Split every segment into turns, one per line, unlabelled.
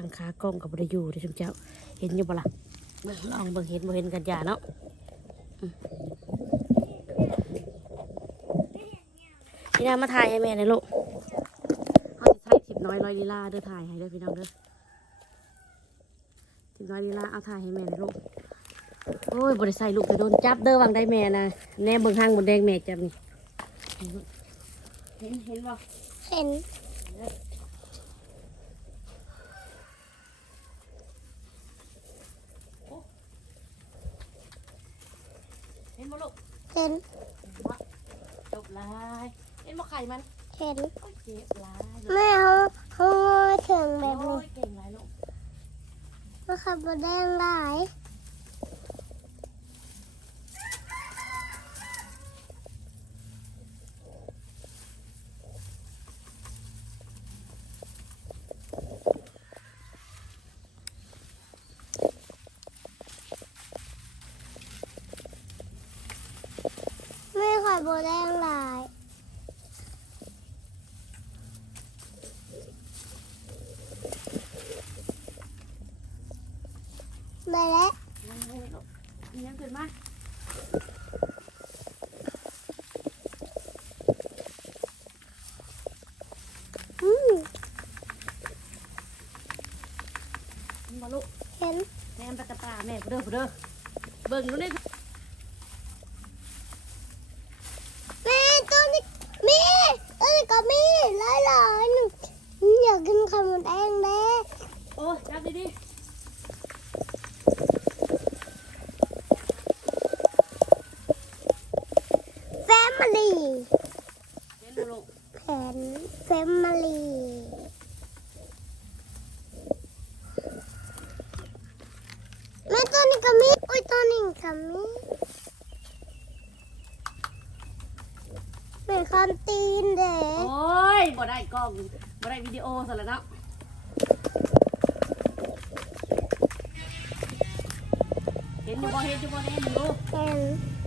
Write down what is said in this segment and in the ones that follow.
างขากล้องกับบริยูเด้อชุมเจ้า เห็นอยู่บ่ล่ะเบิ่งลองเบิ่งเห็นบ่เห็นกันอย่าเนาะอืมนี่นะมาถ่ายให้แม่หน่อยลูกเอาสิถ่ายสิบน้อยร้อยลีลาเด้อถ่ายให้เด้อพี่น้องเด้อสิบน้อยลีลาเอาถ่ายให้แม่หน่อยลูก โอ้ยบริใส่ลูกไปโดนจับเด้อวังได้แม่นะแน่เบิ่งห้างบนแดงแม่จับนี่ เห็นเห็นบ่
เห็น
เห็น บ่ลูก
เห็น
จบลายเห็นบ่ไข่มัน
เห็น
โอ้ยเจ็บลาย
แม่เขาเขาถึงแบบ
โอ้
นี้
ยเก่งหลายลูก
ว่าขับรถได้หลาย แม่ขับรถได้หลายได้แล้ว
นั่งเลยลูกมียังขึ้นมา
อืม
เห็นบ่ลูก
เห็น
แม่นปลากระตาแม่ผู้เด้อผู้เด้อเบิ่งดูนี่
แม่ตัวนี้มีตัวนี้ก็มีหลายหลายๆหนึ่งอยากกินขนมแดงแดง
โอ้ยจับดี
แฟ มิลี่
ๆเห็นบ่ลูก
แผนแฟมิลี่แม่ตัวนี้ก็มีอุ้ยตัวนี้ก็มีเป็นคอนตีนเด้
โอ้ยบ่ได้กล้องบ่ได้วิดีโอซะแล้วเนาะเห็นอยู่บ่เห็นอยู่บ่เห็นอยู่
เห็น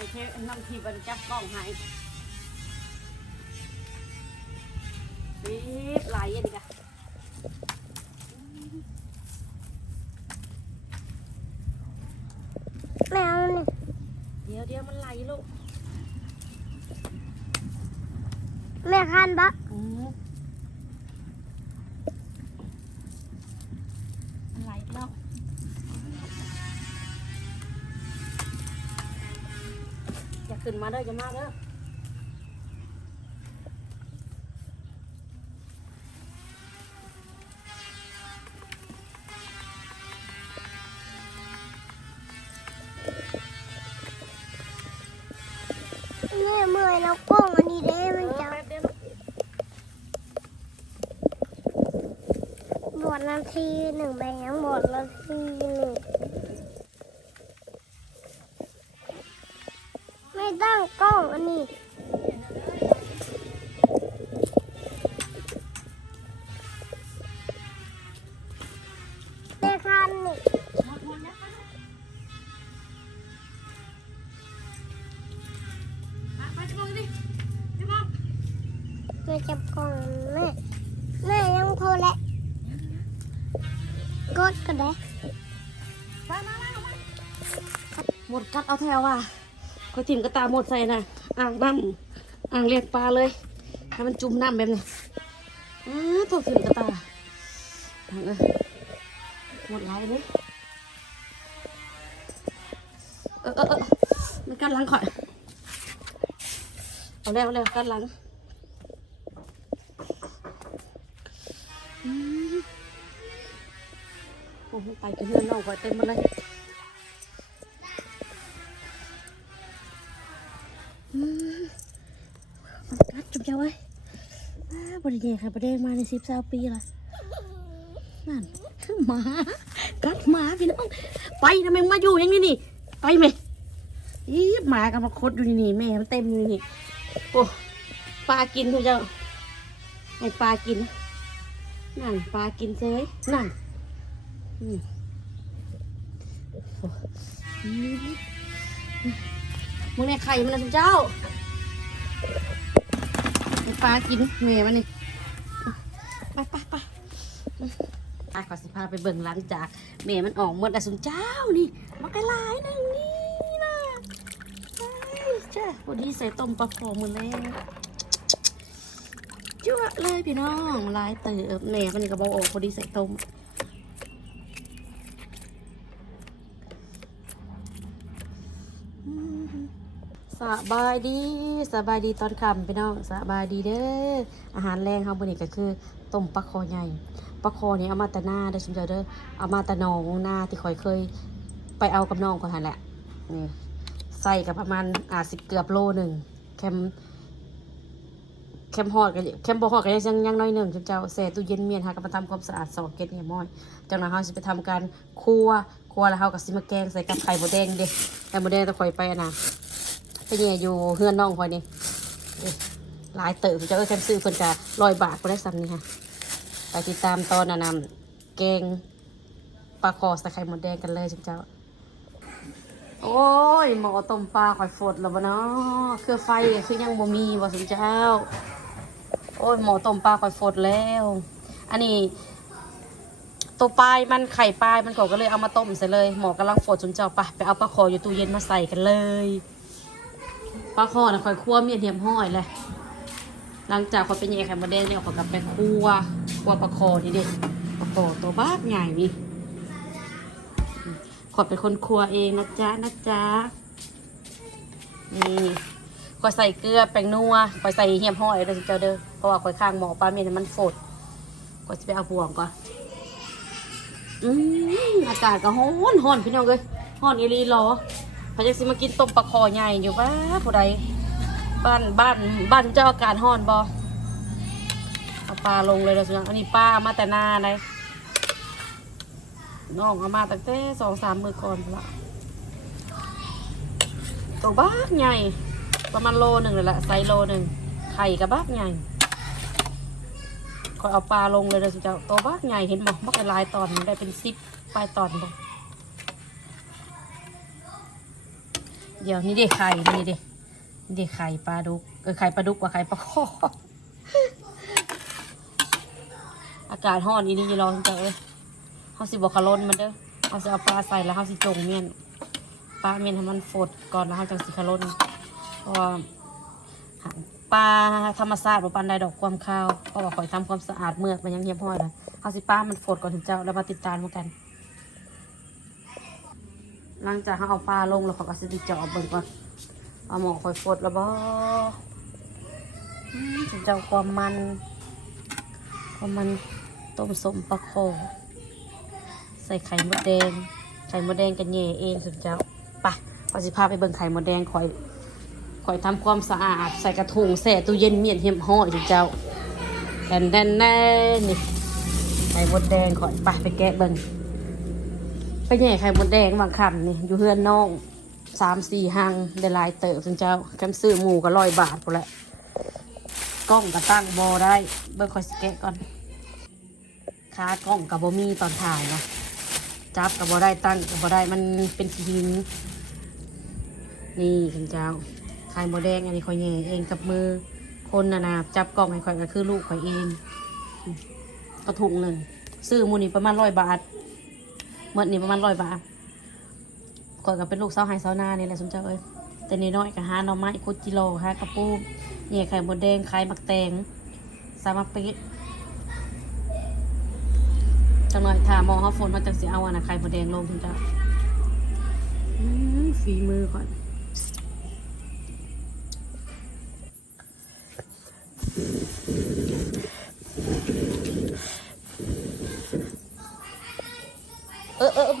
ให้เทนำทีบันจับกล้องให้รีบไหลอันนี้กะ
แมวนี่
เดี๋ยวเดี๋ยวมันไหลลูก
แม่คันบัก
เด้ออย่ามาเด้อ
แม่เมื่อยแล้วกล้องอันนี้เด้
เอ
มัน
อ
จะ
แป๊บเดียว
บทนาทีหนึ่งไปยังบทนาทีห ม่
จั
บกล้องแม่แม่ยังโทรแล้วกดก็ได้
ไปมามามาหมดกัดเอาแถวว่ะคอยถิ่มกระตาหมดใส่น่ะอ่างน้ำอ่างเรียกปลาเลยให้มันจุ่มน้ำแบบนี้อ้าตัวถิ่มกระตาหมดหลายเลยเออเออเออมันกัดหลังข่อย เอาแล้วเอาแล้วกัดหลัง ไปกันเรื่องน้องข่อยเต็มหมดเลยกัดจุบเจ้าไว้บริเวณค่ะประเด็นมาในสิบสาปีละนั่นหมากัดหมาพี่น้องไปทำไมมาอยู่อย่างนี้นี่ ไปไหมอีหมากับมาคดอยู่นี่นี่แม่มันเต็มอยู่นี่โอ้ปลากินเถอะเจ้าให้ปลากินนั่นปลากินเซยนั่น มึงในไข่มันนะทุกเจ้าปลากินแม่มันนี่ไปไปไปไปขอสิพาไปเบิ่งหลังจากแม่มันออกหมดแล้วสุนเจ้านี่มันก็ลายหนึ่งนี่นะไปจ้าพอดีใส่ต้มปลาคอมือแล้วจั่วเลยพี่น้องลายเติบแม่มันก็บอกออกพอดีใส่ต้ม สบายดีสบายดีตอนค่ำพี่น้องสบายดีเด้ออาหารแรงเขาบนนี้ก็คือต้มปลาคอใหญ่ปลาคอนี่เอามาแต่หน้าเด้อชุนเจ้าเด้อเอามาแต่นองหน้าที่คอยเคย ไปเอากับน้องคนหันแหละนี่ใส่กับประมาณอ่าสิบเกือบโลหนึ่งแคมแคมฮอดกันแคมบอฮอดกันยังยังน้อยหนึ่งชุนเจ้าแช่ตู้เย็นเมียนหากับมาทำความสะอาดสองเกตเนี่ยม้อยจากนั้นเขาจะไปทำการคั่วคั่วแล้วเขากับซิมาแกงใส่กับไข่มดแดงเด็กไข่มดแดงตะคอยไปอะนะ ไปเนี่ยอยู่เฮือนน้องคอยนี่เอ้ยหลายเติบจะเออแคมซื้อเพิ่นจะร้อยบาทก็ได้ซ้ำนี่ค่ะไปติดตามตอนนะนำแกงปลาคอสไข่หมดแดงกันเลยเจ้าโอ้ยหมอต้มปลาข่อยฝดแล้วบ่เนาะเครือไฟคือยังบ่มีบ่สมเจ้า โอ้ยหมอต้มปลาข่อยฝดแล้ว อันนี้ตัวปลายมันไข่ปลายมันก็ก็เลยเอามาต้มใส่เลยหมอกำลังฝดจนเจ้าไปไปเอาปลาคออยู่ตู้เย็นมาใส่กันเลย ปลาคอนะคอยคั่วเมียนเทียมห้อยเลยหลังจากคอยเป็นแย่ไข่มดแดงเนี่ยขอยกลับไปคั่วคั่วปลาคอนี่เด็ดปลาคอตัวบ้าใหญ่นี่ขอยเป็นคนคั่วเองนะจ๊ะนะจ๊ะนี่คอยใส่เกลือแป้งนัวคอยใส่เหียมห้อยเลยเจ้าเด้อเพราะว่าคอยข้างหมอปลาเมียนมันฝดคอยจะไปเอาพวงก่อนอืมอากาศก็ร้อนร้อนพี่น้องเลยร้อนอีหลีรอ พระจักสิมากินต้มปลาคอใหญ่อยู่บ้าผู้ใดบ้านบ้านบ้านเจ้าอาการห้อนบอเอาปลาลงเลยเราสิอันนี้ปลามาแต่นาเลยน้องเอามาตั้งแต่สองสามมือก่อนละตัวบ้ากใหญ่ประมาณโลหนึ่งเลยละไซโลหนึ่งไข่กับบ้ากใหญ่คอเอาปลาลงเลยเราสิเจ้าตัวบ้ากใหญ่เห็นบอกมักเป็นลายตอนได้เป็นซิปปลายตอนบอ เดี๋ยวนี่เด็กไข่นี่เด็กเด็กไข่ปลาดุกเออไข่ปลาดุกกว่าไข่ปลาคออากาศร้อนอีนี่รอจังเอ้ยเขาสิบอกขล้นมันเด้อเขาสิเอาปลาใส่แล้วเขาสิจงเมียนปลาเมียนให้มันฟดก่อนแล้วเขาจังสิขล้นเพราะว่าปลาธรรมชาติบ่ปันใดดอกความข้าวเพราะว่าคอยทำความสะอาดเมือกมันยังเหียบห้อยนะเขาสิป้ามันฟดก่อนถึงเจ้าแล้วมาติดตามกัน หลังจากเขาเอาปลาลงแล้วเขาก็สิไดิจอบเบิ่งก่อนเอาหมอคอยฟดแล้วบ่อืมถึงจะเอาความมันความมันต้มสมปลาโคใส่ไข่มดแดง ไข่มดแดงกันเย่เองสุดเจ้าไปขอสิพาไปเบิ่งไข่มดแดงคอยคอยทำความสะอาด ใส่กระถุงแส่ตู้เย็นเมียนเหียมห้อยสุดเจ้าแดนแดนแน่นี่ไข่มดแดงคอยไปไปแกะเบิ่ง ไปแย่ไข่มดแดงบางคำนี่อยู่เฮือนน้องสามสี่หังได้ลายเติบจังเจ้าแคมซื้อหมูก็ร้อยบาทพอแหละกล้องก็ตั้งบอได้ เบิ่งคอยสแกะก่อนขากล้องกับบมีตอนถ่ายนะจับกับบอได้ตั้งกับบอได้มันเป็นหินนี่จังเจ้าไข่มดแดงอันนี้คอยแย่เองกับมือคนนะนะจับกล้องให้คอยก็คือลูกคอยเองกระถุงหนึ่งซื้อหมูนี่ประมาณร้อยบาท เมื่อนี่ประมาณร้อยบาทก่อนก็เป็นลูกเสาวไฮเสาหนานี่แหละสมเจ้าเอ้ยแต่นี่น้อยก็หาหน่อไม้คุจิโร่ฮากระปูเนี่ยไข่มดแดงไข่มักแตงสามักปิดจังหน่อยถามมองเขาฝนมาจังสิเอาอันนะไข่มดแดงลงสมเจ้าฝีมือก่อน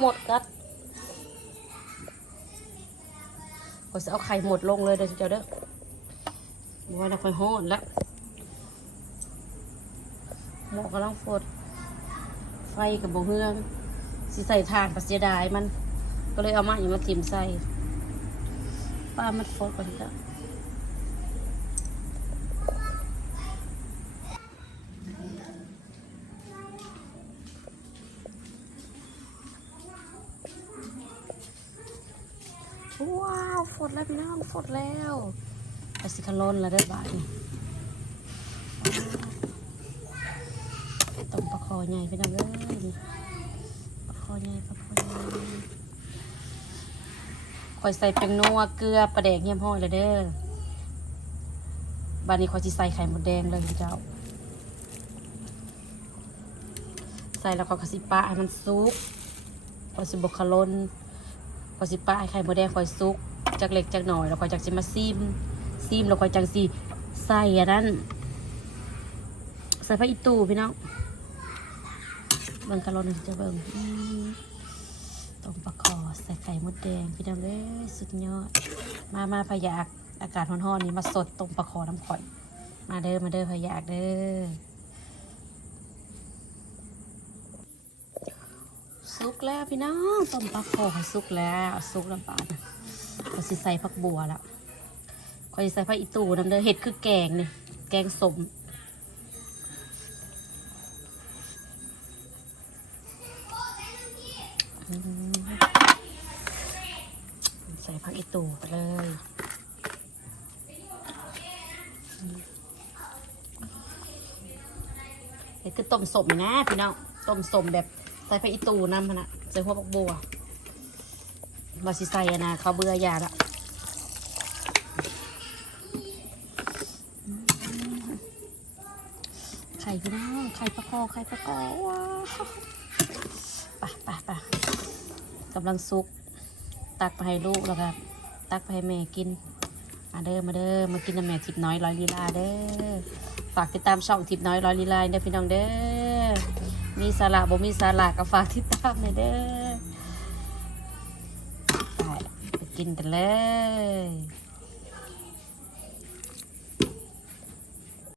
หมดกัดก็จะเอาไข่หมดลงเลยเดี๋ยวเจ้าเด้อบอกว่าเราค่อยห้อนแล้วหมอกำลังฟด ไฟกับบ่เฮืองสิใส่ถ่านปัสเสียดายมัน ก็เลยเอามาอย่างมาทิมใส่ป้ามันฟดก่อนจ้ะ ว้าวฝดแล้วพี่น้องฝดแล้วอปสิคลอนแล้วได้บาทนี่ต้งปลาคอใหญ่พี่น้องเอ้ยปลาคอใหญ่ปลาคอใหญ่คอยใส่เป็นนัวเกลือประแดงเงี่ยมห้อยเลยเด้อบานนี้คอยจะใส่ไข่หมดแดงเลยพี่เจ้า ใส่แล้วก็กระสิปะให้มันซุกคอยสิบบคากขอน อยสิปะให้ไข่มดแดงคอยซุกจากเล็กจากหน่อย แล้วคอยจากสิมาซิมซิมแล้วคอยจังสิใส่อันนั้นใส่ผ้าอีตูพี่น้องเบิ่งกะโลนึงจะเบิ่งต้มปลาคอใส่ไข่มดแดงพี่น้องเอ้ยสุดยอดมามาพยากอากาศร้อนๆนี่มาสดต้มปลาคอน้ำข่อย มาเด้อมาเด้อพยากเด้อ สุกแล้วพี่น้องต้มปลาคอให้สุกแล้วสุกแล้วปานนะก็สิใส่ผักบัวละก็สิใส่ผักอีตูน้ำเด้อเห็ดคือแกงเนี่ยแกงสมใส่ผักอีตูไปเลยอืมเดี๋ยคือต้มสมนะพี่น้องต้มสมแบบ ใส่ผักอีตูน้ำมันะใส่หัวผักบัวบาสิใส่อะนะเขาเบื่อยาละไข่พี่น้องไข่ปลาคอไข่ปลาคอว้าวไปไปไปกำลังซุก ตักไปให้ลูกแล้วก็ตักไปให้แม่กินมาเด้อมาเด้อมากินน้ำแม่ทิพน้อยร้อยลีลาเด้อฝากติดตามช่องทิพน้อยร้อยลีลาเด้อพี่น้องเด้อ มีสาระบ่มีสาระก็ฝากติดตามหน่อยเด้อไปไปกินกันเลย